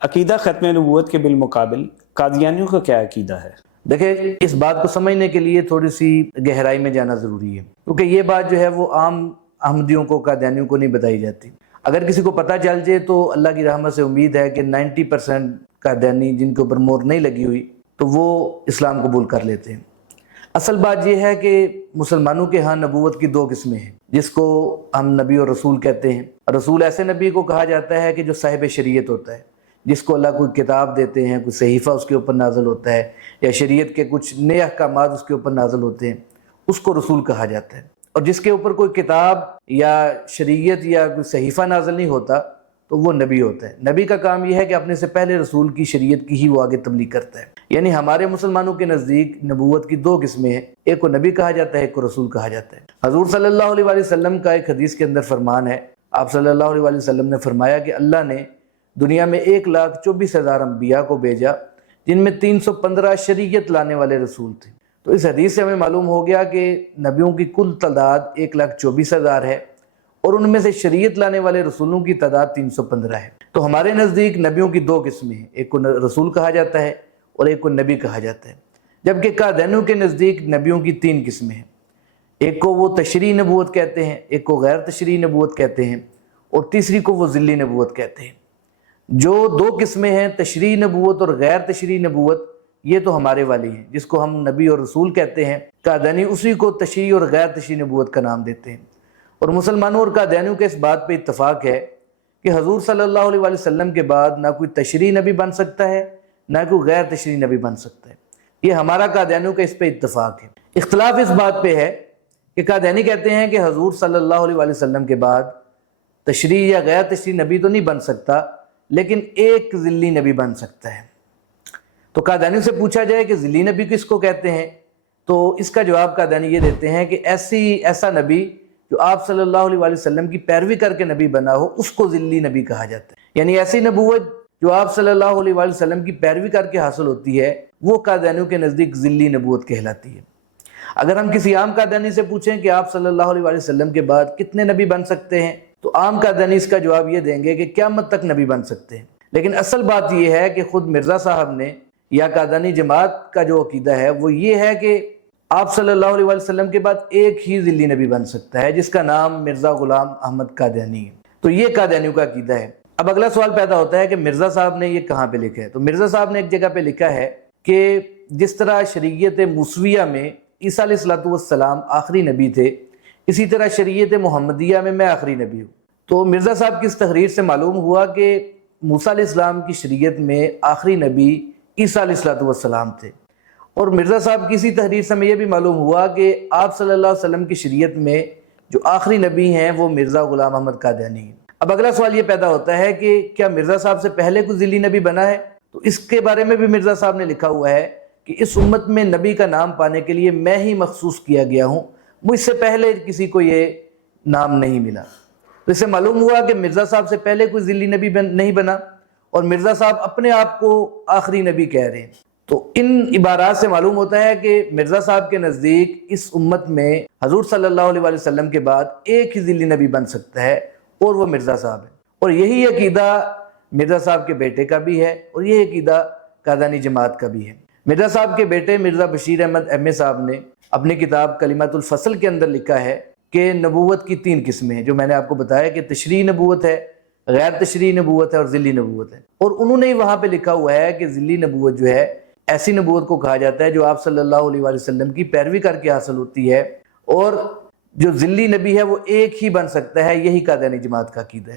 عقیدہ ختم نبوت کے بالمقابل قادیانیوں کا کیا عقیدہ ہے؟ دیکھیں، اس بات کو سمجھنے کے لیے تھوڑی سی گہرائی میں جانا ضروری ہے، کیونکہ یہ بات جو ہے وہ عام احمدیوں کو، قادیانیوں کو نہیں بتائی جاتی۔ اگر کسی کو پتہ چل جائے تو اللہ کی رحمت سے امید ہے کہ 90% قادیانی جن کے اوپر مہر نہیں لگی ہوئی تو وہ اسلام قبول کر لیتے ہیں۔ اصل بات یہ ہے کہ مسلمانوں کے ہاں نبوت کی دو قسمیں ہیں، جس کو ہم نبی اور رسول کہتے ہیں۔ رسول ایسے نبی کو کہا جاتا ہے کہ جو صاحب شریعت ہوتا ہے، جس کو اللہ کوئی کتاب دیتے ہیں، کوئی صحیفہ اس کے اوپر نازل ہوتا ہے، یا شریعت کے کچھ نئے احکامات اس کے اوپر نازل ہوتے ہیں، اس کو رسول کہا جاتا ہے۔ اور جس کے اوپر کوئی کتاب یا شریعت یا کوئی صحیفہ نازل نہیں ہوتا تو وہ نبی ہوتا ہے۔ نبی کا کام یہ ہے کہ اپنے سے پہلے رسول کی شریعت کی ہی وہ آگے تبلیغ کرتا ہے۔ یعنی ہمارے مسلمانوں کے نزدیک نبوت کی دو قسمیں ہیں، ایک کو نبی کہا جاتا ہے، ایک کو رسول کہا جاتا ہے۔ حضور صلی اللہ علیہ وآلہ وسلم کا ایک حدیث کے اندر فرمان ہے، آپ صلی اللہ علیہ وآلہ وسلم نے فرمایا کہ اللہ نے دنیا میں 1,24,000 انبیاء کو بھیجا، جن میں 315 شریعت لانے والے رسول تھے۔ تو اس حدیث سے ہمیں معلوم ہو گیا کہ نبیوں کی کل تعداد 1,24,000 ہے، اور ان میں سے شریعت لانے والے رسولوں کی تعداد 315 ہے۔ تو ہمارے نزدیک نبیوں کی دو قسمیں ہیں، ایک کو رسول کہا جاتا ہے اور ایک کو نبی کہا جاتا ہے، جبکہ قادیانیوں کے نزدیک نبیوں کی 3 قسمیں ہیں۔ ایک کو وہ تشریعی نبوت کہتے ہیں، ایک کو غیر تشریعی نبوت کہتے ہیں، اور تیسری کو وہ ذلی نبوت کہتے ہیں۔ جو دو قسمیں ہیں، تشریعی نبوت اور غیر تشریعی نبوت، یہ تو ہمارے والی ہیں، جس کو ہم نبی اور رسول کہتے ہیں۔ قادیانی اسی کو تشریعی اور غیر تشریعی نبوت کا نام دیتے ہیں۔ اور مسلمانوں اور قادیانیوں کے اس بات پہ اتفاق ہے کہ حضور صلی اللہ علیہ وآلہ وسلم کے بعد نہ کوئی تشریعی نبی بن سکتا ہے، نہ کوئی غیر تشریعی نبی بن سکتا ہے۔ یہ ہمارا قادیانیوں کا اس پہ اتفاق ہے۔ اختلاف اس بات پہ ہے کہ قادیانی کہتے ہیں کہ حضور صلی اللہ علیہ وآلہ وسلم کے بعد تشریعی یا غیر تشریعی نبی تو نہیں بن سکتا، لیکن ایک ذلی نبی بن سکتا ہے۔ تو قادیانی سے پوچھا جائے کہ ذلی نبی کس کو کہتے ہیں، تو اس کا جواب قادیانی یہ دیتے ہیں کہ ایسا نبی جو آپ صلی اللہ علیہ وآلہ وسلم کی پیروی کر کے نبی بنا ہو، اس کو ذلی نبی کہا جاتا ہے۔ یعنی ایسی نبوت جو آپ صلی اللہ علیہ وآلہ وسلم کی پیروی کر کے حاصل ہوتی ہے، وہ قادیانیوں کے نزدیک ذلی نبوت کہلاتی ہے۔ اگر ہم کسی عام قادیانی سے پوچھیں کہ آپ صلی اللہ علیہ وآلہ وسلم کے بعد کتنے نبی بن سکتے ہیں، تو عام قادیانی اس کا جواب یہ دیں گے کہ قیامت تک نبی بن سکتے ہیں۔ لیکن اصل بات یہ ہے کہ خود مرزا صاحب نے یا قادیانی جماعت کا جو عقیدہ ہے وہ یہ ہے کہ آپ صلی اللہ علیہ وآلہ وسلم کے بعد ایک ہی ذلی نبی بن سکتا ہے، جس کا نام مرزا غلام احمد قادیانی ہے۔ تو یہ قادیانیوں کا عقیدہ ہے۔ اب اگلا سوال پیدا ہوتا ہے کہ مرزا صاحب نے یہ کہاں پہ لکھا ہے؟ تو مرزا صاحب نے ایک جگہ پہ لکھا ہے کہ جس طرح شریعت موسویہ میں عیسیٰ علیہ السلام آخری نبی تھے، اسی طرح شریعت محمدیہ میں میں آخری نبی ہوں۔ تو مرزا صاحب کی اس تحریر سے معلوم ہوا کہ موسیٰ علیہ السلام کی شریعت میں آخری نبی عیسیٰ علیہ السلام تھے، اور مرزا صاحب کی اسی تحریر سے ہمیں یہ بھی معلوم ہوا کہ آپ صلی اللہ علیہ وسلم کی شریعت میں جو آخری نبی ہیں وہ مرزا غلام احمد قادیانی ہیں۔ اب اگلا سوال یہ پیدا ہوتا ہے کہ کیا مرزا صاحب سے پہلے کوئی ذلی نبی بنا ہے؟ تو اس کے بارے میں بھی مرزا صاحب نے لکھا ہوا ہے کہ اس امت میں نبی کا نام پانے کے لیے میں ہی مخصوص کیا گیا ہوں، مجھ سے پہلے کسی کو یہ نام نہیں ملا۔ تو اس سے معلوم ہوا کہ مرزا صاحب سے پہلے کوئی ذلی نبی نہیں بنا، اور مرزا صاحب اپنے آپ کو آخری نبی کہہ رہے ہیں۔ تو ان عبارات سے معلوم ہوتا ہے کہ مرزا صاحب کے نزدیک اس امت میں حضور صلی اللہ علیہ وآلہ وسلم کے بعد ایک ہی ذلی نبی بن سکتا ہے، اور وہ مرزا صاحب ہے۔ اور یہی عقیدہ مرزا صاحب کے بیٹے کا بھی ہے، اور یہ عقیدہ قادیانی جماعت کا بھی ہے۔ مرزا صاحب کے بیٹے مرزا بشیر احمد ایم اے صاحب نے اپنی کتاب کلمات الفصل کے اندر لکھا ہے کہ نبوت کی 3 قسمیں ہیں، جو میں نے آپ کو بتایا کہ تشریعی نبوت ہے، غیر تشریعی نبوت ہے، اور ذلی نبوت ہے۔ اور انہوں نے وہاں پہ لکھا ہوا ہے کہ ذلی نبوت جو ہے ایسی نبوت کو کہا جاتا ہے جو آپ صلی اللہ علیہ وآلہ وسلم کی پیروی کر کے حاصل ہوتی ہے، اور جو ذلی نبی ہے وہ ایک ہی بن سکتا ہے۔ یہی قادیانی جماعت کا عقیدہ ہے۔